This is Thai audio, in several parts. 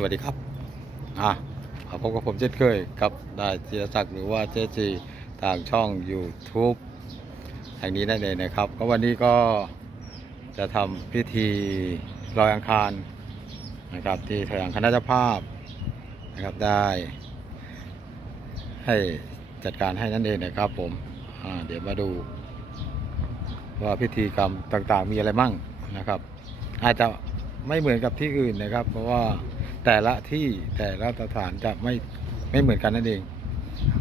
สวัสดีครับอะมาพบกับผมเช่นเคยกับได้จีรศักดิ์หรือว่าเจจีทางช่อง YouTube แห่งนี้นั่นเองนะครับ ก็วันนี้ก็จะทำพิธีลอยอังคารนะครับที่ทางคณะเจ้าภาพนะครับได้ ให้จัดการให้นั่นเองนะครับผมอ่าเดี๋ยวมาดู ว่าพิธีกรรมต่างๆ มีอะไรมั่งนะครับ อาจจะไม่เหมือนกับที่อื่นนะครับ เพราะว่า แต่ละที่แต่ละสถานจะไม่ไม่เหมือนกันนั่นเอง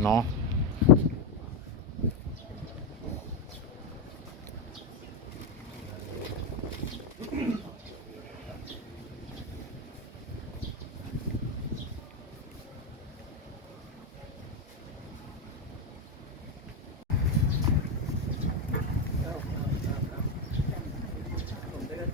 เนาะ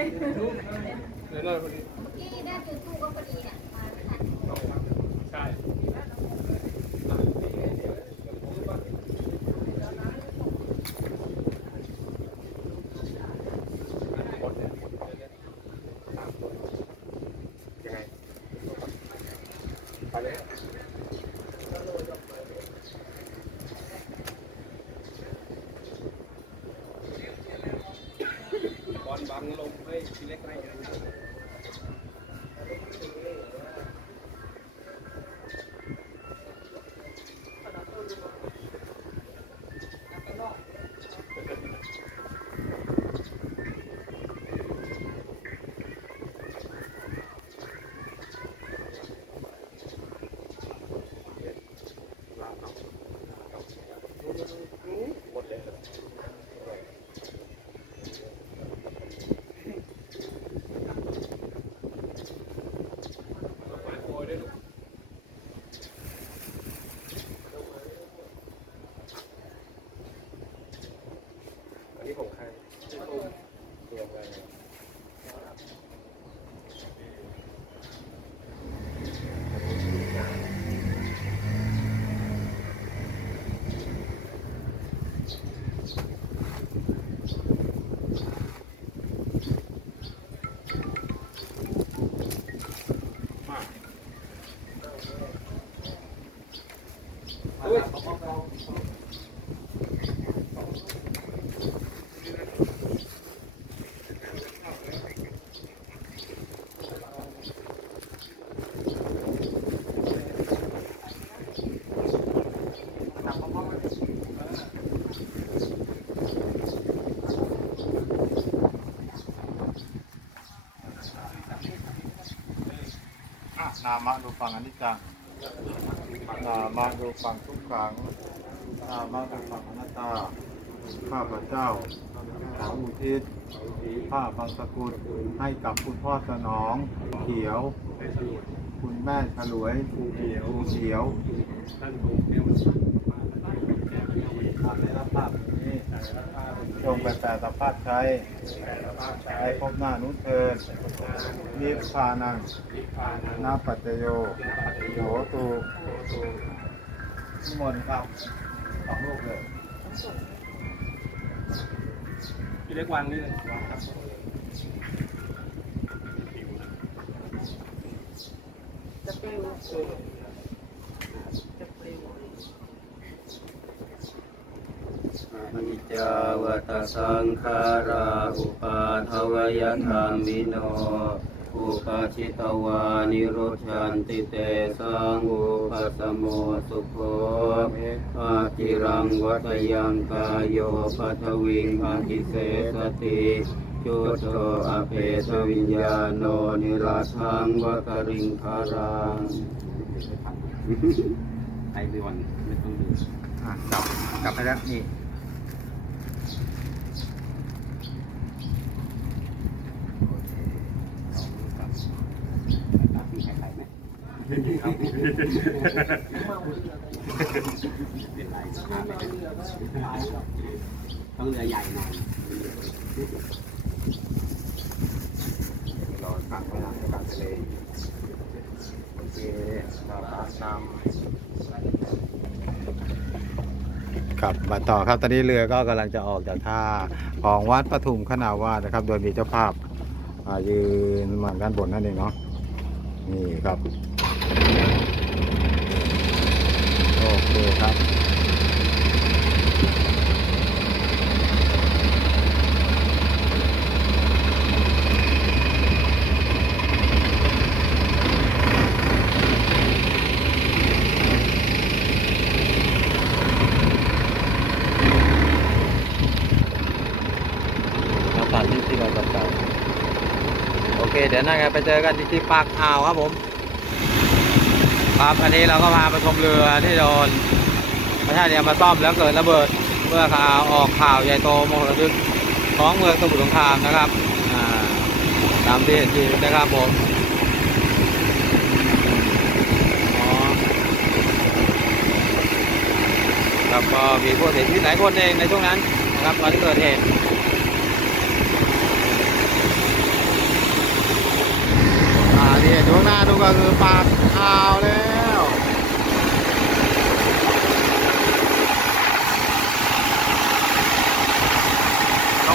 แต่งหน่อยที่ได้จุดทูบก็พอดีเนี่ยมาทันามะดูฟังอนิจจังนามะดูฟังทุกขังนามะดูฟังอนัตตา ข้าพเจ้าขออุทิศผ้าบางสกุลให้กับคุณพ่อสนองเขียว คุณแม่ฉลวยภูเขียวเขียวท่านครูเอวอาได้รับภาพนี้ จงไปแปลสภาพใช้ให้พบหน้านุเทินนิพพานังนาปัจจโยโหตูนิมนครับสองลูกเลยพี่เล็กวางนี่เลยอนิจ จาวัตสังขาราอุปาทวยธรรมิโนอุปาชิตวานิโรชันติเตสังอุปสมโมสุโขอาจิรังวัตยังกายโยปัทวิงภาคิเสสติจุโตอเปสวิญญาโนนิราชังวกริงคารังไอเดือนไม่ต้องดูกลับกลับไปแล้วนี่ มีใครไปไหม เป็นไรต้องเรือใหญ่หน่อยรอสั่งไว้ำกลางทะเลโอเคเราตามครับมาต่อครับตอนนี้เรือก็กำลังจะออกจากท่าของวัดปทุมขนาวาสนะครับ โดยมีเจ้าภาพายืนมาด้านบนนั่นเองเนาะนี่ครับ โอเครับสถานที่ที่เราจะไปโอเค เดี๋ยวนั่งไปเจอกันที่ที่ปากอ่าวครับผม ครับ อันนี้เราก็พาไปชมเรือที่โดน ไประชาชนมาซ่อมแล้วเกิดระเบิดเมื่อข่าวออกข่าวใหญ่โตโมโหระทึกของเมืองสมุทรสงครามนะครับตามที่เห็นทีนะครับผมครับก็มีผู้เสียชีวิตหลายคนเองในช่วงนั้นนะครับตอนที่เกิดเหตุที่เห็นอยู่ข้างหน้านู่นก็คือปากอ่าวล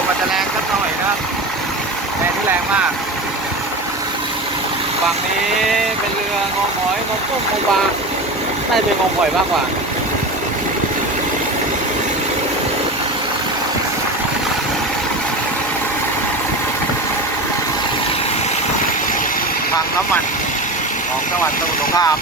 มมันจะแรงสักหน่อยนะครับแรงที่แรงมาก ฝั่ง นี้เป็นเรืองอหอยงอกุ้งงอปลาน่าจะเป็นงอหอยมากกว่าทางน้ำมันของจังหวัดสมุทรสงคราม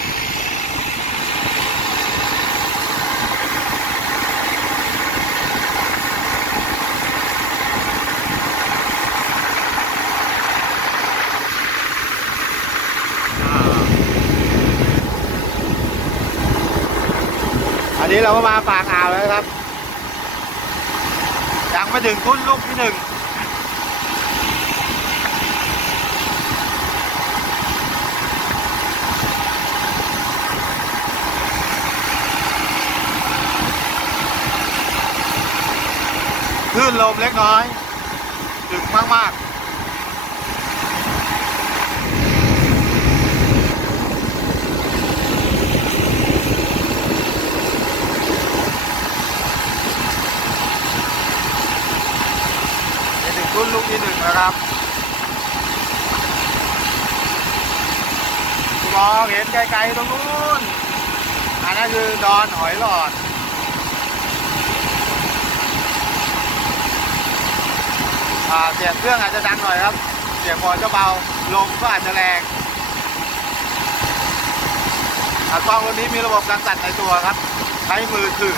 อ่าอั นี้เราก็มาปากอ่าวแล้วครับยังไม่ถึงทุ่นลูกที่หนึ่งคลื่นลมเล็กน้อย ถึงมากมากจะถึงรุ่นลูกที่ห นะครับมองเห็นไกลๆตรงนู้นไอนั่นคือดอนหอยหลอด เสียงเครื่องอาจจะดังหน่อยครับ เสียงมอเตอร์เบา ลมก็อาจจะแรงกล้องรุ่นนี้มีระบบการสั่นในตัวครับ ใช้มือถือ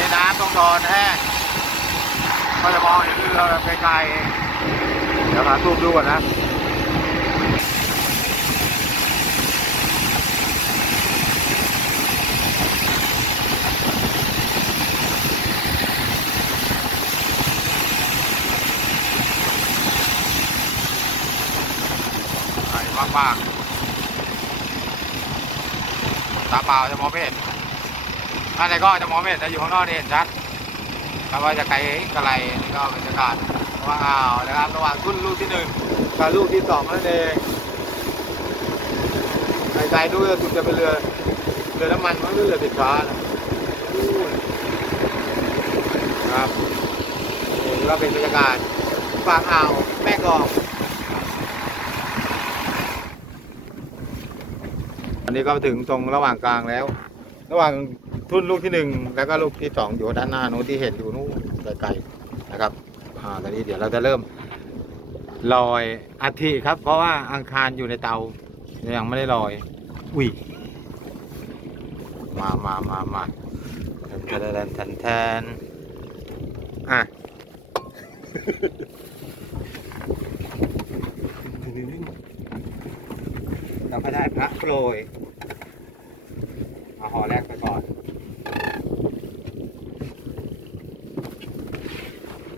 นี่น้ำต้องโดนแห้งก็จะมองเห็นเรือ ไกล เดี๋ยวมาซูมดูก่อนนะใหญ่มากๆตาเปล่าจะมองไม่เห็นข้างในก็จะมองไม่เห็นแต่อยู่ข้างนอกนี่เห็นชัดถ้าว่าจะไกลกระไรนี่ก็บรรยากาศ ว่าอ่าวนะครับ ระหว่างทุ่นลูกที่หนึ่งกับลูกที่สองนั่นเองไกลๆนู่นสุดจะเป็นเรือเรือน้ำมันมั้งหรือเรือติดฟ้านะนู่นครับนี่ก็เป็นบรรยากาศฝั่งอ่าวแม่กองอันนี้ก็ถึงตรงระหว่างกลางแล้ว ระหว่างทุ่นลูกที่หนึ่งแล้วก็ลูกที่สองอยู่ด้านหน้าโน้นที่เห็นอยู่นู้นไกลๆนะครับ อ่าตอนนี้เดี๋ยวเราจะเริ่มลอยอัฐิครับ เพราะว่าอังคารอยู่ในเตายังไม่ได้ลอย อุ้ยมามามามาแทนแทนแทนแทนอะเราก็ได้พระโปรยเอาห่อแรกไปก่อน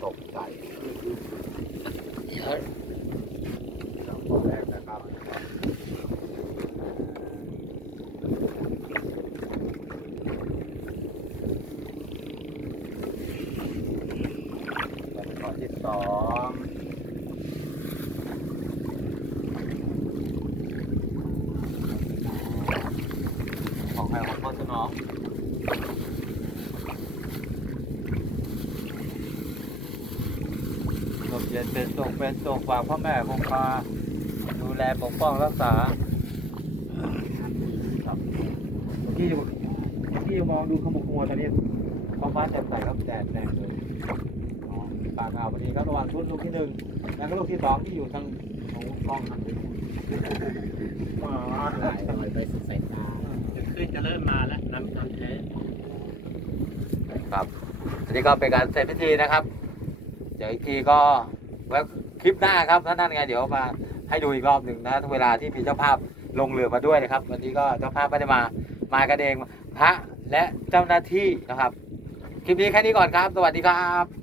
ตกใจห่อแรกนะครับเป็นห่อที่สอง ของใครของพ่อสนองลมเย็นเป็นส่งเป็นส่งฝากพ่อแม่คงพาดูแลปกป้องรักษาครับเมื่อกี้อยู่เมื่อกี้มองดูขมุกขมัวตอนนี้ท้องฟ้าแจ่มใสครับแดดแรงเลยอ๋อปากอ่าวพอดีครับระหว่างทุ่นลูกที่หนึ่งแล้วก็ลูกที่สองที่อยู่ทางโอ้โหกล้องหันไปนู่นมาไหลลอยไปสุดสายตาเดี๋ยว ขึ้นจะเริ่มมาแล้วน้ำน้ำแท้ครับอันนี้ก็เป็นการเสร็จพิธีนะครับเดี๋ยวอีกทีก็ไว้คลิปหน้าครับถ้านั่นไงเดี๋ยวมาให้ดูอีกรอบหนึ่งนะเวลาที่มีเจ้าภาพลงเรือมาด้วยนะครับ วันนี้ก็เจ้าภาพไม่ได้มามากันเองพระและเจ้าหน้าที่นะครับ คลิปนี้แค่นี้ก่อนครับ สวัสดีครับ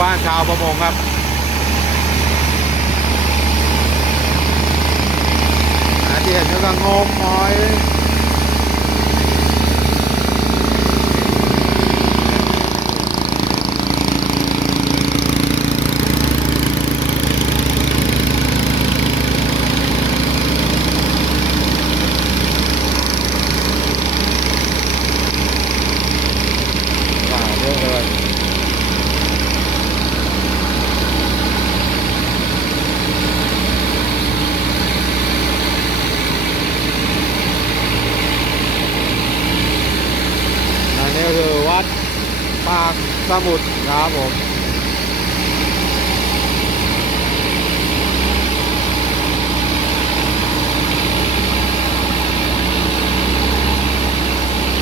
บ้านชาวประมงครับอ่าที่เห็นก็กำลังงมหอย ว้าวเยอะเลยอันนี้ก็คือวัดปากสมุทรนะครับผม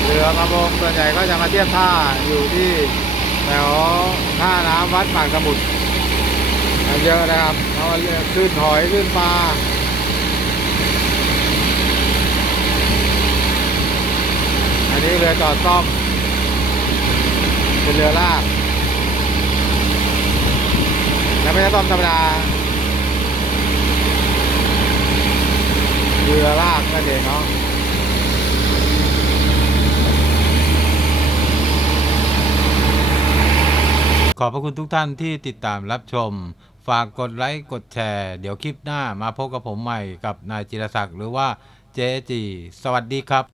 เรือประมงส่วนใหญ่ก็จะมาเทียบท่าอยู่ที่แถวท่าน้ำวัดปากสมุทรเยอะนะครับเพราขึ้นหอยขึ้นปลาอันนี้เรือจอดซ่อม เป็นเรือลากและไม่ใช่ซ่อมธรรมดาเรือลากนั่นเองเนาะขอบพระคุณทุกท่านที่ติดตามรับชม ฝากกดไลค์กดแชร์ เดี๋ยวคลิปหน้ามาพบกับผมใหม่กับนายจิรศักดิ์หรือว่าเจจี สวัสดีครับ